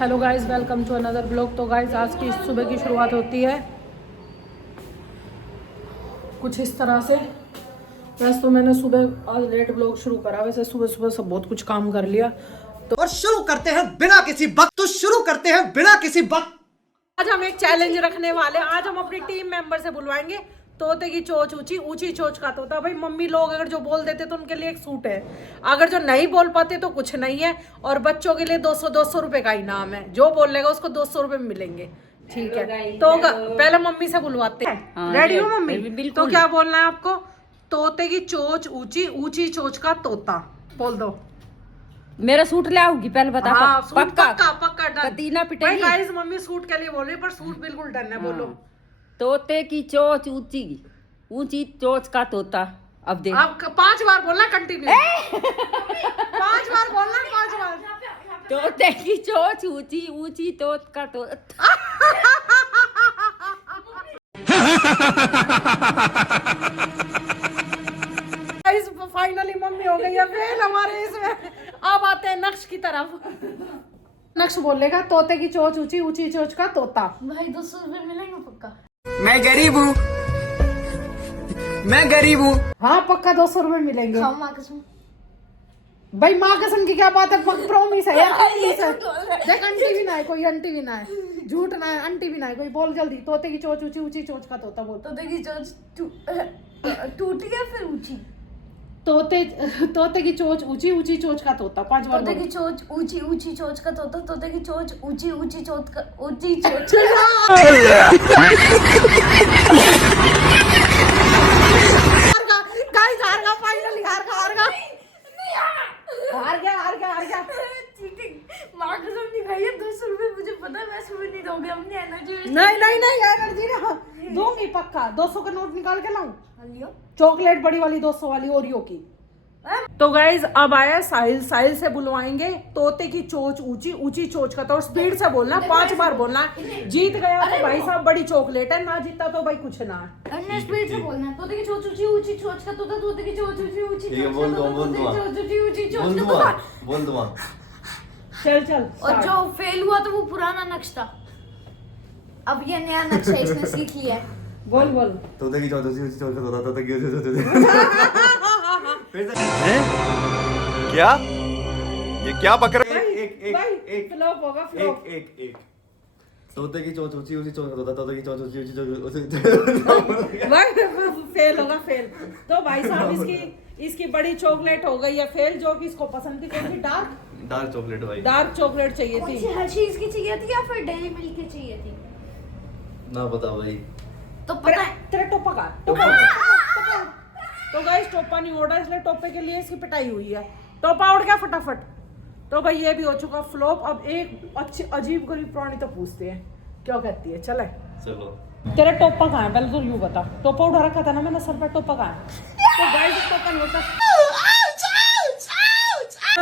Hello guys, welcome to another blog. तो guys आज की सुबह की शुरुआत होती है कुछ इस तरह से। वैसे तो मैंने सुबह आज लेट ब्लॉग शुरू करा, वैसे सुबह सुबह सब बहुत कुछ काम कर लिया। तो और शुरू करते हैं बिना किसी वक्त, तो शुरू करते हैं बिना किसी वक्त। आज हम एक चैलेंज रखने वाले हैं। आज हम अपनी टीम मेंबर से बुलवाएंगे तोते की चोंच ऊंची, ऊंची चोंच का तोता। भाई मम्मी लोग अगर जो बोल देते तो उनके लिए एक सूट है, अगर जो नहीं बोल पाते तो कुछ नहीं है। और बच्चों के लिए 200 रुपए का इनाम है, जो बोल लेगा उसको 200 रुपए मिलेंगे। ठीक है, तो पहले मम्मी से बुलवाते हैं। रेडी हो मम्मी? तो क्या बोलना है आपको? तोते की चोंच ऊंची, ऊंची चोंच का तोता बोल दो। मेरा सूट ले आओगी पहले बता। हाँ, पक्का पक्का पक्का डन। कतीना पिटाई। गाइस मम्मी सूट के लिए बोल रही है, पर सूट बिल्कुल डन है। बोलो। तोते की चोंच ऊंची, ऊंची चोंच का तोता। अब देख, आप 5 बार बोलना कंटिन्यू। 5 बार बोलना, 5 बार। तोते की चोंच ऊंची, ऊंची तोत का तोता। फाइनली मम्मी हो गई है फेल हमारे इसमें। अब आते हैं नक्श की तरफ। नक्श बोलेगा तोते की चोंच ऊंची, ऊंची चोंच का तोता। भाई 200 रुपए मिलेंगे पक्का। मैं गरीब हूँ, मैं गरीब हूँ। हाँ पक्का 200 रुपए मिलेंगे। हाँ माँ कसम। भाई माँ कसम की क्या बात है, प्रॉमिस है यार, प्रॉमिस है। देख आंटी भी ना है कोई, आंटी भी ना है, झूठ ना है, आंटी भी ना है कोई। बोल जल्दी, तोते की चोंच ऊंची, ऊंची चोंच का तोता बोल। तोते की चोंच टूटी है फिर ऊंची। तोते की चोंच ऊंची, ऊंची चोंच का तोता। 5 बार तोते बोल। की चोंच ऊंची, ऊंची चोंच का तोता। तोते की चोंच ऊंची, ऊंची चोंच का ऊंची चोंच। गाइस हार गया, फाइनली हार गया, हार गया, हार गया, हार गया, हार गया। चीटिंग। माँ कसम नहीं खाई है। 200 रुपए मुझे पता है, मैं सुबह नहीं दोगे अपनी एनर्जी। नहीं नहीं नहीं, एनर्जी ना दूंगी पक्का। 200 का नोट निकाल के लाऊं? लियो। चॉकलेट बड़ी वाली 200 वाली ओरियो की। तो गाइज अब आया साहिल। साहिल से बुलवाएंगे तोते की चोंच ऊंची, ऊंची चोंच का। तो स्पीड से बोलना, 5 बार बोलना। जीत गया तो भाई साहब बड़ी चॉकलेट है, ना जीता तो भाई कुछ ना है। अन्य स्पीड से बोलना है। तोते की चोंच ऊंची, ऊंची चोंच का तोता। तोते की चोंच ऊंची, ऊंची ठीक है, चोंच बोल का दो, तोता। बोल तोते दो। की चोंच ऊंची, ऊंची चोंच बोल का दूंगा, तोता। बोल दूंगा। चल चल और start। जो फेल हुआ तो वो पुराना नक्श था, अब ये नया नक्श है, इसने सीख लिया है। बोल बोल। तोते की चोंच ऊंची, ऊंची चोंच का तोता। तोते की चोंच ऊंची। फिर से क्या? ये क्या बक रहा है? एक फ्लॉप होगा, फ्लॉप। एक तोते की चोंच ऊंची, ऊंची चोंच का तोता। तोते की चोंच ऊंची, ऊंची चोंच। भाई फेल होगा, फेल। तो भाई साहब इसकी बड़ी चॉकलेट हो गई है फेल, जो कि इसको पसंद थी। कौन सी? डार्क चॉकलेट भाई। डार्क चॉकलेट चाहिए कौन थी। सी हर्शीज की चाहिए थी या फिर डेयरी मिल्क की चाहिए थी? ना पता भाई। तो पता है। तेरा टोपा का तो गाइस टोपा नहीं उड़ा, इसलिए टोपे के लिए इसकी पिटाई हुई है। टोपा उड़ गया फटाफट। तो भाई ये भी हो चुका फ्लॉप। अब एक अच्छी अजीब गरीब प्राणी तो पूछते हैं, क्या कहती है? चले चलो। तेरा टोपा कहाँ है? पहले तो यूं बता। टोपा उठा रखा था ना मैंने सर पर, टोपा कहाँ है? तो गाइस टोपा नहीं होता।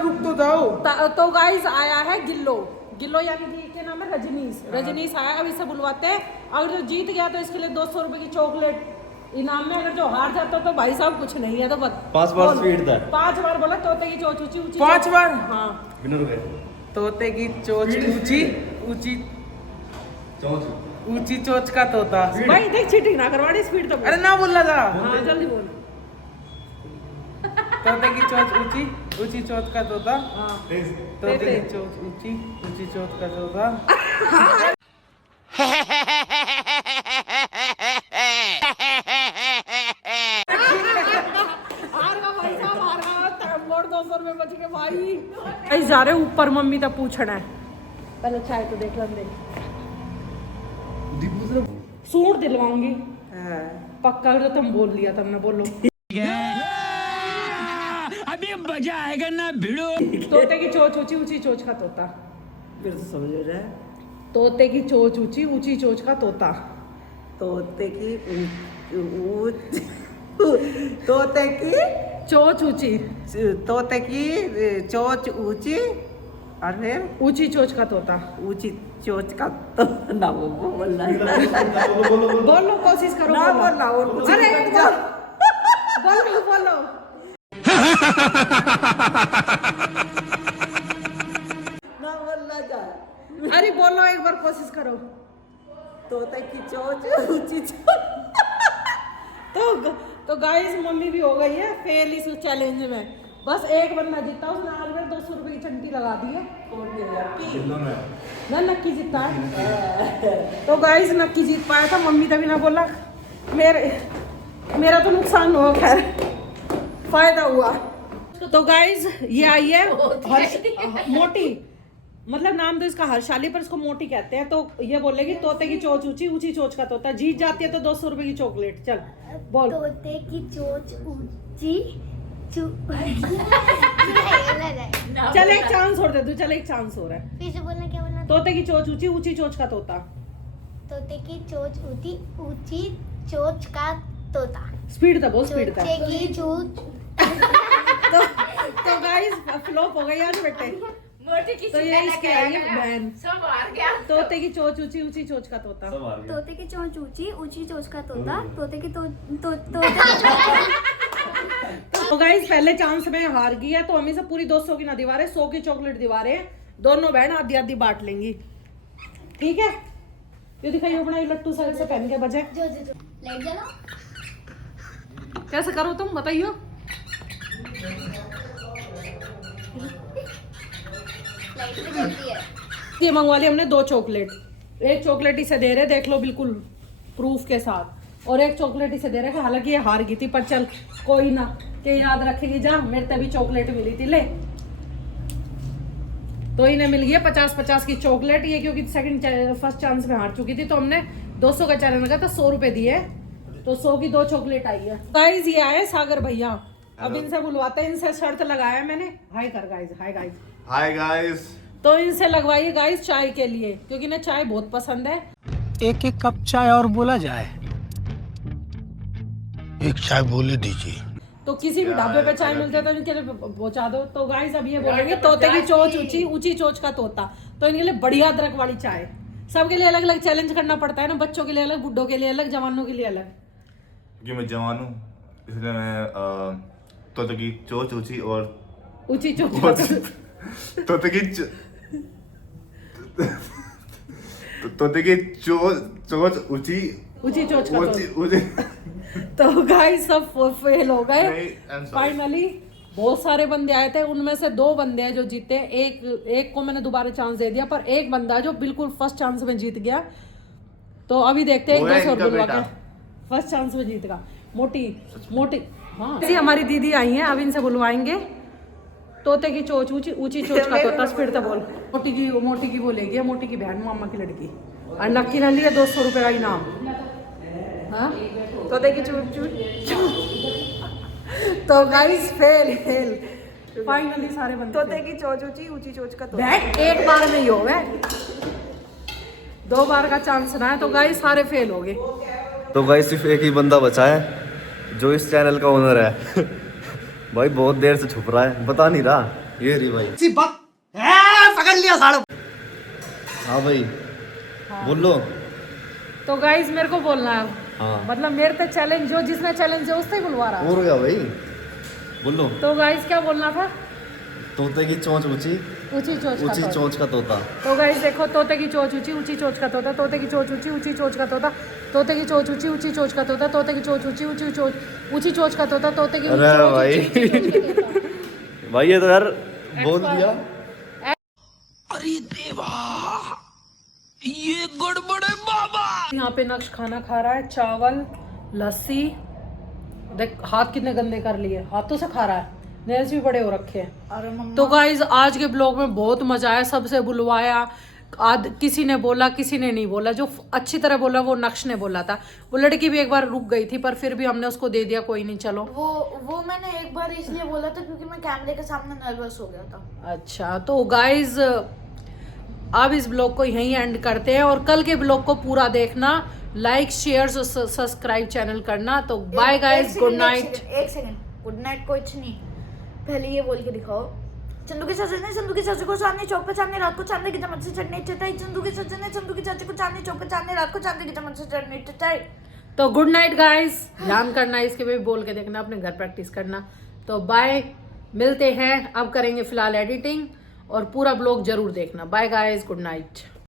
रुक तो जाओ। तो गाइस आया है गिल्लो। गिल्लो यानी कि क्या नाम है? रजनीश। रजनीश आया, अब इसे बुलवाते हैं। अगर जो जीत गया तो इसके लिए 200 रुपए की चॉकलेट इनाम में। अगर जो हार जाता तो भाई साहब कुछ नहीं है। तो 5 बार स्पीड था। 5 बार बोला तोते की चोंच ऊंची, ऊंची 5 बार। हाँ, बिना रुके तोते की चोंच ऊंची, ऊंची चोंच ऊंची चोंच का तोता। भाई देख चीटिंग ना करवाड़ी, स्पीड तो बोल। अरे ना बोलना था। हाँ जल्दी बोल। तोते की चोंच ऊंची, ऊंची चोंच का तोता। हाँ तोते की चोंच ऊंची, ऊंची चोंच का तोता। हार गया भाई साहब, हार गया। मोड़ 200 रुपए बच गए भाई। भाई जा रहे ऊपर, मम्मी तक पूछना है। पहले चाय तो देख लें। सूट दिलवाऊंगी पक्का, जो तुम बोल लिया तुमने। बोलो अभी मजा आएगा ना भिड़ो। तोते की चोंच ऊंची, ऊंची चोंच का तोता। फिर तो समझ रहा है। तोते की चोंच ऊंची, ऊंची चोंच का तोता। तोते की तोते की चोंच ऊंची, तोते की चोंच ऊंची, और फिर ऊंची चोंच का तोता। ऊंची चोंच का तो ना वो बोलना है। बोलो, कोशिश करो। ना बोलो। बोलना और कुछ अरे नहीं करना। बोलो बोलो। ना बोलना जा। अरे बोलो एक बार कोशिश करो। तोते की चोच ऊंची चोच। तो गाइस मम्मी भी हो गई है फेल इस चैलेंज में। बस एक बंदा जीता, उसने आज में 200 रुपए की चंटी लगा दी है। ना नक्की जीता है। तो गाइस नक्की जीत पाया था, मम्मी तभी ना बोला। मेरा तो नुकसान हुआ, खैर फायदा हुआ। तो गाइस ये आई है मोटी, मतलब नाम तो इसका हर्षाली पर इसको मोटी कहते हैं। तो ये बोलेगी तोते की चोच ऊंची, ऊंची चोच का तोता। जीत जाती है तो 200 रुपए की चॉकलेट। चल बोल। तोते की चोच ऊंची चल एक चांस और दे दू, चल एक चांस हो रहा है। फिर से बोलना, क्या बोलना? तोते की चोच ऊंची, ऊंची चोच का तोता। तोते की चोच ऊंची, ऊंची चोच का तोता। स्पीड था, बहुत स्पीड था। तोते की चोच। तो गाइस फ्लॉप हो गई आज बेटे। तो ये इसके आई है बहन। तोते की चोच ऊंची, ऊंची चोच का तोता। तोते की चोंच ऊंची, ऊंची चोच का तोता। तोते की तो गाइस पहले चांस में हार गई है, तो हमें से पूरी 200 की ना दीवार है, 100 की चॉकलेट दीवार है। दोनों बहन आधी आधी बांट लेंगी, ठीक है? ये दिखाइए अपना लट्टू साइड से पहन के बजे। लाइट जलाओ। कैसे करो तुम बताइयो? लाइट भी जलती है। ये मंगवा ली हमने 2 चॉकलेट। एक चॉकलेट इसे दे रहे, देख लो बिल्कुल प्रूफ के साथ, और एक चॉकलेट इसे दे रहे हैं। हालांकि ये हार गई थी, पर चल कोई ना, के याद रखेगी। जा मेरे तभी चॉकलेट मिली थी, ले। तो इन्हें मिल गई 50-50 की चॉकलेट। ये क्योंकि फर्स्ट चांस में हार चुकी थी, तो हमने 200 का चैलेंज लगा था, 100 रुपए दिए, तो 100 की 2 चॉकलेट आई है। गाइस ये आए सागर भैया, अब इनसे बुलवाते हैं। इनसे शर्त लगाया मैंने। हाय कर guys, hi guys, hi guys. तो इनसे लगवाइए गाइस चाय के लिए, क्योंकि इन्हें चाय बहुत पसंद है। एक एक कप चाय और बोला जाए। एक चाय बोले दीजिए। तो किसी भी ढाबे पे चाय मिलते तो इनके लिए पहुंचा दो। तो गाइस अब ये बोलेंगे तोते की चोच ऊंची, ऊंची चोच का तोता। तो इनके लिए बढ़िया अदरक वाली चाय। सबके लिए अलग अलग चैलेंज करना पड़ता है ना, बच्चों के लिए अलग, बुड्ढों के लिए अलग, जवानों के लिए अलग। क्योंकि मैं जवान हूँ, इसलिए मैं तोते की चोच ऊंची और ऊंची चोच का तोते की तोते की चोच ऊंची, ऊंची चोच का ऊंची तोता। ऊंची। तो गाइस सब फेल हो गए नहीं, I'm sorry. फाइनली। बहुत सारे बंदे आए थे, उनमें से 2 बंदे हैं जो जीते। एक को मैंने दोबारा चांस दे दिया, पर एक बंदा जो बिल्कुल फर्स्ट चांस में जीत गया। तो अभी देखते हैं, वो है 200 इनका बुलवा के बेटा। फर्स्ट चांस में जीतेगा। मोटी हाँ जी, हमारी दीदी आई हैं, अब इनसे बुलवाएंगे। तोते की चोच ऊंची, ऊंची चोच का तोता। स्पीड तो बोल। मोटी की बोलेगी, मोटी की बहन, मामा की लड़की। और नक्की ने लिया 200 रुपए का इनाम। हाँ तोते की चोच। तो गाइस फेल फाइनली सारे बंदे। तोते की चोच ऊंची, ऊंची चोच का तोता। बैठ, एक बार में ही हो गए, 2 बार का चांस ना है। तो गाइस सारे फेल हो गए। तो गाइस सिर्फ एक ही बंदा बचा है, जो इस चैनल का ओनर है। भाई बहुत देर से छुप रहा है, बता नहीं रहा। ये रही भाई। सी बात पकड़ लिया साड़ू। हाँ भाई बोलो। तो गाइस मेरे को बोलना है। हाँ। मतलब मेरे तो चैलेंज, जो जिसने चैलेंज है उससे बुलवा रहा है। और क्या भाई बोलो। तो गाइस क्या बोलना था? तोते की चोंच ऊंची, ऊंची चोच का ऊंची तोता। चोंच का तोता। तो गाइस देखो, तोते की चोच ऊंची, ऊंची चोच का तोता। तोते की चोच ऊंची, ऊंची चोच का तोता। तोते की चोच ऊंची, ऊंची चोच का तोता। तोते की चोच ऊंची, ऊंची चोच का तोता। तोते की अरे चोच भाई। ऊंची, ऊंची चोच का तोता। भाई ये तो यार बोल दिया। अरे देवा, ये गड़बड़ है बाबा। यहाँ पे नक्श खाना खा रहा है, चावल, लस्सी। देख हाथ कितने गंदे कर लिए, हाथों से खा रहा है, नेल्स भी बड़े हो रखे हैं। तो गाइज आज के ब्लॉग में बहुत मजा आया, सबसे बुलवाया। किसी ने बोला, किसी ने नहीं बोला। जो अच्छी तरह बोला वो नक्श ने बोला था। वो लड़की भी एक बार रुक गई थी, पर फिर भी हमने उसको दे दिया, कोई नहीं चलो। वो मैंने एक बार इसलिए बोला था क्योंकि मैं कैमरे के सामने नर्वस हो गया था। अच्छा तो गाइज अब इस ब्लॉग को यहीं एंड करते हैं, और कल के ब्लॉग को पूरा देखना, लाइक शेयर सब्सक्राइब चैनल करना। तो बाय गाइज, गुड नाइट। एक सेकंड, गुड नाइट कुछ नहीं, पहले ये बोल के दिखाओ। चंदू के चाचे को चांदनी चौक पे चांदनी रात को चांदी की चम्मच से चटनी चटाई। चंदू के चाचे ने चंदू के चाचे को चांदनी चौक पे चांदनी रात को चांदी की चम्मच से चटनी चटाई। तो गुड नाइट गाइस, ध्यान करना, इसके भी बोल के देखना, अपने घर प्रैक्टिस करना। तो बाय, मिलते हैं। अब करेंगे फिलहाल एडिटिंग, और पूरा ब्लॉग जरूर देखना। Bye guys, good night.